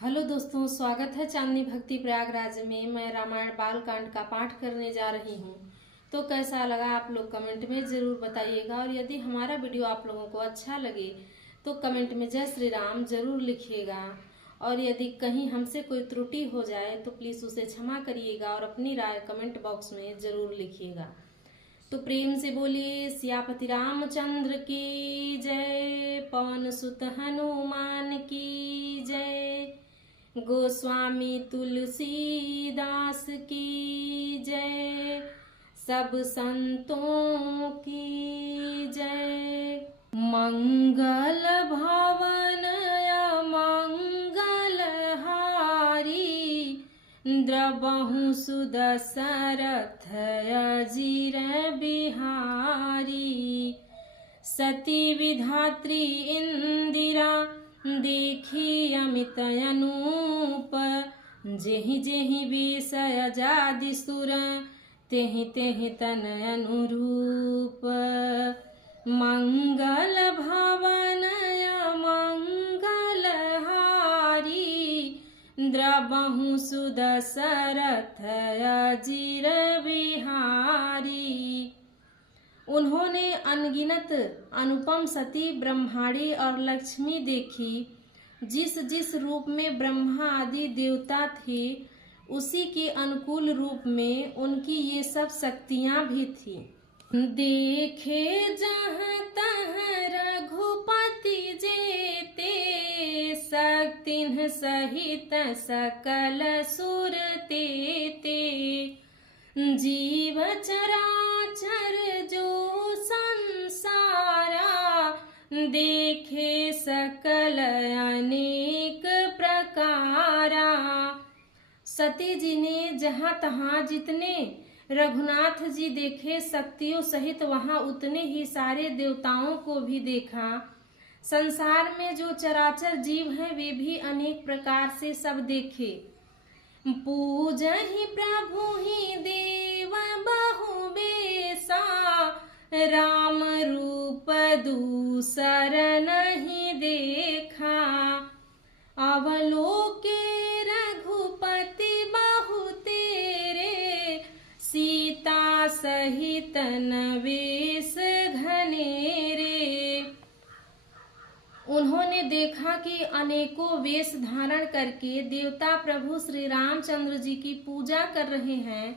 Hello दोस्तों, स्वागत है चांदनी भक्ति प्रयागराज में। मैं रामायण बालकांड का पाठ करने जा रही हूँ। तो कैसा लगा आप लोग कमेंट में ज़रूर बताइएगा। और यदि हमारा वीडियो आप लोगों को अच्छा लगे तो कमेंट में जय श्री राम ज़रूर लिखिएगा। और यदि कहीं हमसे कोई त्रुटि हो जाए तो प्लीज़ उसे क्षमा करिएगा और अपनी राय कमेंट बॉक्स में ज़रूर लिखिएगा। तो प्रेम से बोलिए सियापति रामचंद्र की जय, पवन सुत हनुमान की जय, गोस्वामी तुलसीदास की जय, सब संतों की जय। मंगल भवन मंगल हारी, द्रबहु सुदशरथ अजीर बिहारी, सती विधात्री इंदिरा देखी अमित अनूप, जेहि जेहि विषय जादि सुर, तेहि तेहि तन अनुरूप। मंगल भवन मंगल हारी, द्रबहु सुदशरथ अजीर बिहारी। उन्होंने अनगिनत अनुपम सती ब्रह्माणी और लक्ष्मी देखी। जिस जिस रूप में ब्रह्मा आदि देवता थे उसी के अनुकूल रूप में उनकी ये सब शक्तियां भी थी। देखे जहाँ तहाँ रघुपति जेते, शक्तिन सहित सकल सुर तेते, जीव चराचर जो संसारा, देखे सकल अनेक प्रकारा। सती जी ने जहाँ तहाँ जितने रघुनाथ जी देखे शक्तियों सहित वहाँ उतने ही सारे देवताओं को भी देखा। संसार में जो चराचर जीव हैं वे भी अनेक प्रकार से सब देखे। पूजहि प्रभु ही देव बहु बेसा, राम रूप दूसर नहीं देखा। अवलोके रघुपति बहु तेरे, सीता सहित नवेश घनेरे। उन्होंने देखा कि अनेकों वेश धारण करके देवता प्रभु श्री रामचंद्र जी की पूजा कर रहे हैं,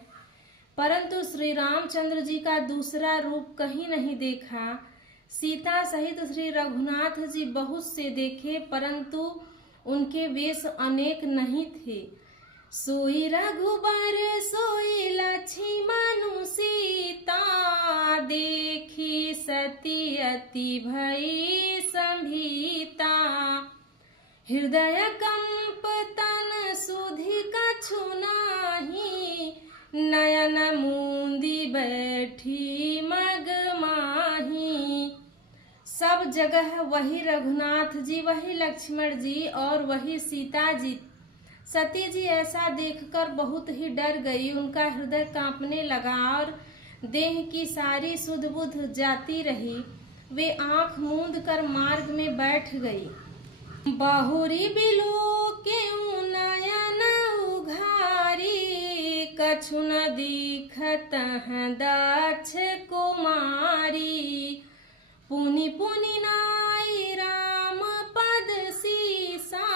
परंतु श्री रामचंद्र जी का दूसरा रूप कहीं नहीं देखा। सीता सहित श्री रघुनाथ जी बहुत से देखे, परंतु उनके वेश अनेक नहीं थे। सोई रघुबर सोई लक्ष्मण सीता, देखी सती अति भई संभीता। हृदय कंप तन सुधि कछु नाही, नयन मूंदी बैठी मग माही। सब जगह वही रघुनाथ जी, वही लक्ष्मण जी और वही सीता जी। सती जी ऐसा देखकर बहुत ही डर गई। उनका हृदय कांपने लगा और देह की सारी सुध बुध जाती रही। वे आंख मूंद कर मार्ग में बैठ गई। बहुरी बिलो क्यों नयन उघारी, कछु न दिखत हैं दक्ष कुमारी। पुनि पुनि नाई राम पद सीसा,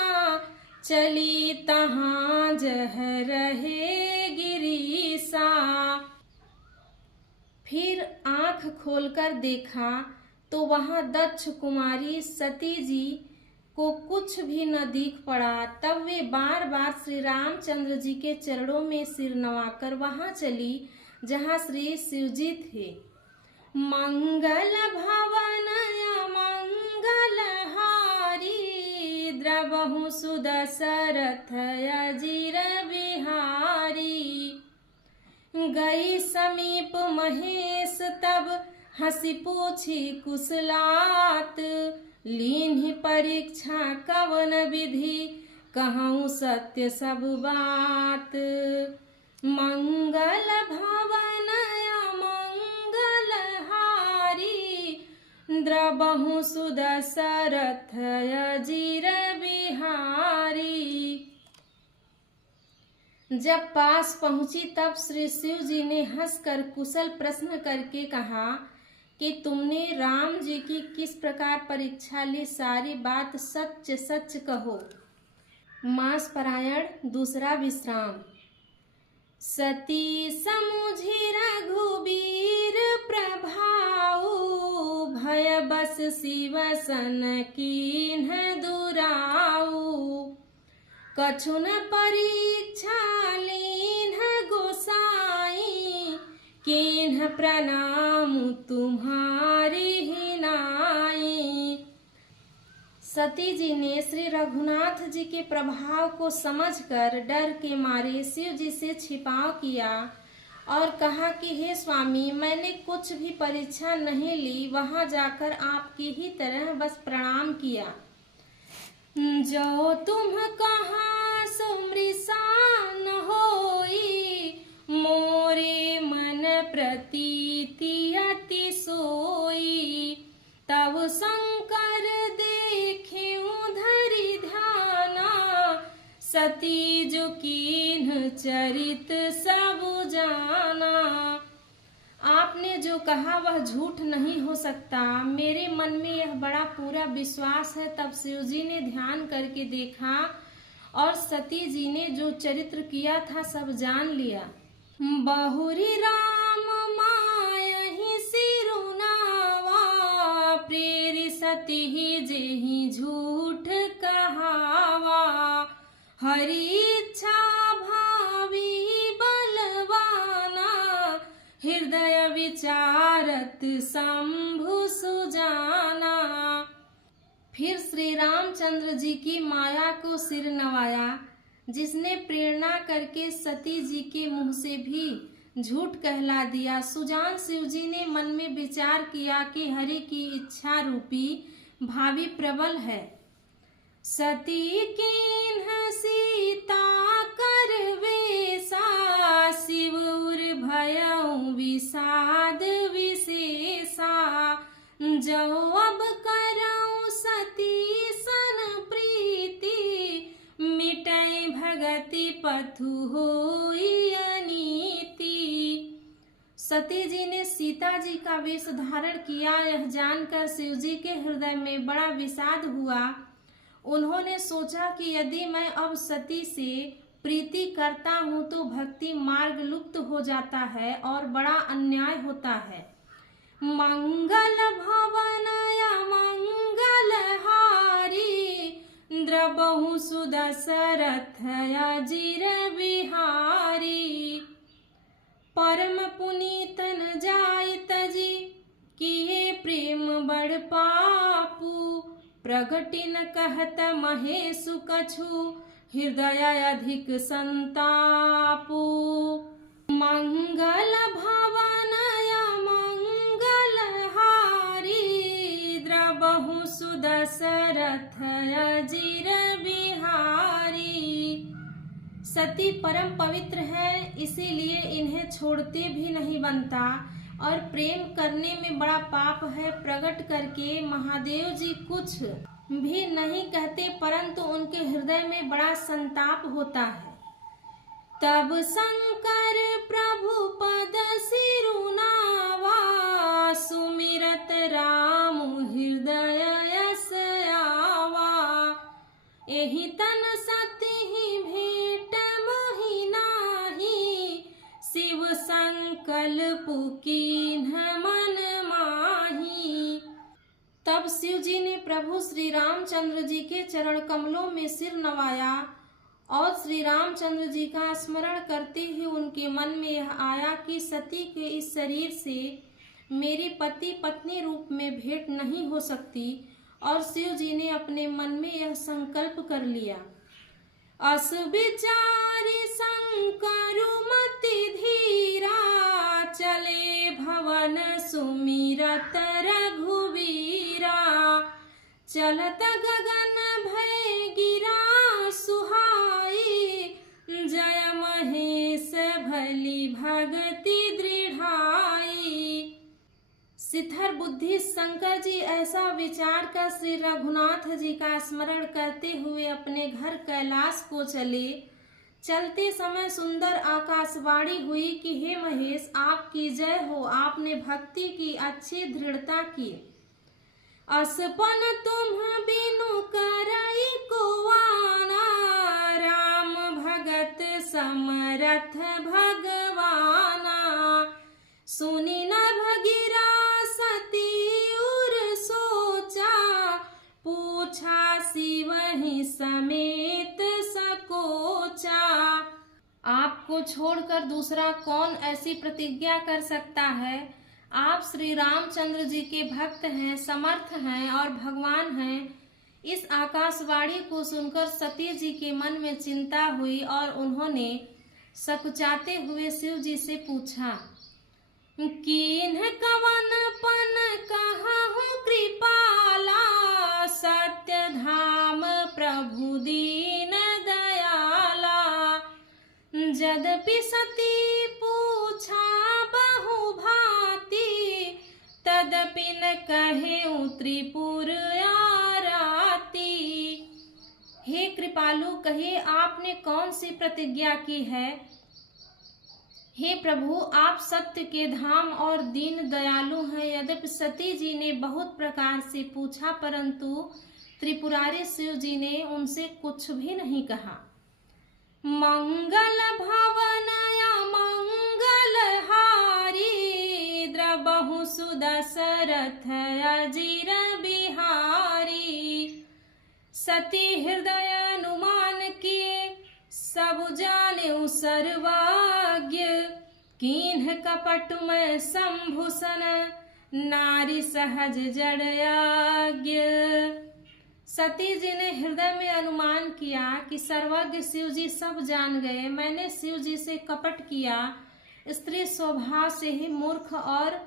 चली तहाँ जह रहे गिरीसा। फिर आंख खोलकर देखा तो वहां दक्ष कुमारी सती जी को कुछ भी न दिख पड़ा। तब वे बार बार श्री रामचंद्र जी के चरणों में सिर नवाकर वहां चली जहां श्री शिव जी थे। मंगल भवन मंगल हारी, द्रबहु सुदशरथ अजीर बिहारी। गई समीप महेश तब हंसी पूछी कुशलात, लीन्हि परीक्षा कवन विधि, कहूँ सत्य सब बात। मंगल भवन मंगल हारी, द्रबहु सुदशरथ अजीर बिहारी। जब पास पहुंची तब श्री शिव जी ने हंसकर कुशल प्रश्न करके कहा कि तुमने राम जी की किस प्रकार परीक्षा ली, सारी बात सच सच कहो। मास पारायण दूसरा विश्राम। सती समुझी रघुबीर प्रभाऊ, भय बस शिव सन कीन्ह दुराऊ। कछुन परीक्षा लीन्ह गोसाई, कीन्ह प्रणाम तुम्हारी ही नाई। सती जी ने श्री रघुनाथ जी के प्रभाव को समझकर डर के मारे शिव जी से छिपाव किया और कहा कि हे स्वामी, मैंने कुछ भी परीक्षा नहीं ली, वहां जाकर आपकी ही तरह बस प्रणाम किया। जो तुम कहा सुमृषान होई, मोरे मन प्रतीति अति सोई। तब शंकर देखेऊ धरि ध्याना, सती जो कीन्ह चरित सब जाना। आपने जो कहा वह झूठ नहीं हो सकता, मेरे मन में यह बड़ा पूरा विश्वास है। तब शिव जी ने ध्यान करके देखा और सती जी ने जो चरित्र किया था सब जान लिया। बहुरी राम मायहि सिरुनावा, प्रेरि सती जेहि झूठ कहावा। हरि इच्छा भावी बलवाना, हृदय विचारत शंभु सुजाना। फिर श्री रामचंद्र जी की माया को सिर नवाया, जिसने प्रेरणा करके सती जी के मुंह से भी झूठ कहला दिया। सुजान शिव जी ने मन में विचार किया कि हरि की इच्छा रूपी भावी प्रबल है। सती कीन्ह सीता कर वेसा, शिव उर भयउ विषाद विशेषा। जो अब करऊ सती सन प्रीति, मिटै भगति पथु होई अनीति। सती जी ने सीता जी का वेश धारण किया, यह जानकर शिव जी के हृदय में बड़ा विषाद हुआ। उन्होंने सोचा कि यदि मैं अब सती से प्रीति करता हूँ तो भक्ति मार्ग लुप्त हो जाता है और बड़ा अन्याय होता है। मंगल भवनय मंगल हारी, द्रबहु सुदशरथ अजिर बिहारी। परम पुनीतन जाइत जी, किए प्रेम बड़ पापू। प्रगटिन कहत महेशु कछु, हृदय अधिक संतापू। मंगल भवनय मंगल हारी, द्रबहु सुदशरथ अजिर बिहारी। सती परम पवित्र है, इसीलिए इन्हें छोड़ते भी नहीं बनता और प्रेम करने में बड़ा पाप है। प्रकट करके महादेव जी कुछ भी नहीं कहते, परंतु उनके हृदय में बड़ा संताप होता है। तब शंकर प्रभु पद सिरुनावा, सुमिरत राम हृदय यस आवा। एहि तन सती ही भेंट मोहि नाही, शिव संकल्प कीन्ह मन माही। तब शिव जी ने प्रभु श्री रामचंद्र जी के चरण कमलों में सिर नवाया और श्री रामचंद्र जी का स्मरण करते ही उनके मन में यह आया कि सती के इस शरीर से मेरी पति पत्नी रूप में भेंट नहीं हो सकती। और शिव जी ने अपने मन में यह संकल्प कर लिया। अस विचारी शंकरु मति धीरा, चले भवन सुमिरत रघुवीरा। चलत गगन भय गिरा सुहाई, जय महेश भली भगति दृढ़ाई। शिथिर बुद्धि शंकर जी ऐसा विचार कर श्री रघुनाथ जी का स्मरण करते हुए अपने घर कैलाश को चले। चलते समय सुंदर आकाशवाणी हुई कि हे महेश, आपकी जय हो, आपने भक्ति की, अच्छी दृढ़ता की। असपन तुम बिनु करई कुआना, राम भगत समरथ भगवाना। सुनी न भगीरा सती उर सोचा, पूछा शिवहि समेत सकोचा। आपको छोड़कर दूसरा कौन ऐसी प्रतिज्ञा कर सकता है? आप श्री रामचंद्र जी के भक्त हैं, समर्थ हैं और भगवान हैं। इस आकाशवाणी को सुनकर सती जी के मन में चिंता हुई और उन्होंने सकुचाते हुए शिव जी से पूछा, कीन्ह कवन पन कहूँ कृपाला, सत्य धाम प्रभु दीन दयाला। यद्यपि सती पूछा बहु भांति, तदपि न कहेउ त्रिपुर आराती। हे कृपालु, कहिए आपने कौन सी प्रतिज्ञा की है? हे प्रभु, आप सत्य के धाम और दीन दयालु हैं। यद्यपि सती जी ने बहुत प्रकार से पूछा, परंतु त्रिपुरारी शिव जी ने उनसे कुछ भी नहीं कहा। मंगल भवन मंगल हारी, द्रबहु सुदशरथ अजीर बिहारी। सती हृदय अनुमान किए, सब जाने सर्वज्ञ। कीन्ह कपट में संभूषण, नारी सहज जड़याज्ञ। सती जी ने हृदय में अनुमान किया कि सर्वज्ञ शिव जी सब जान गए। मैंने शिव जी से कपट किया। स्त्री स्वभाव से ही मूर्ख और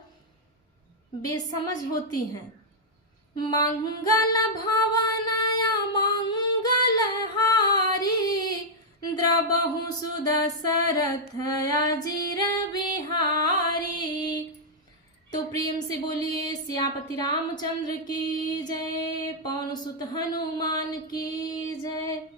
बेसमझ होती हैं। मंगल भवन मंगल हारी, द्रबहु सुदशरथ अजीर बिहारी। तो प्रेम से बोलिए सियापति रामचंद्र की जय, पवन सुत हनुमान की जय।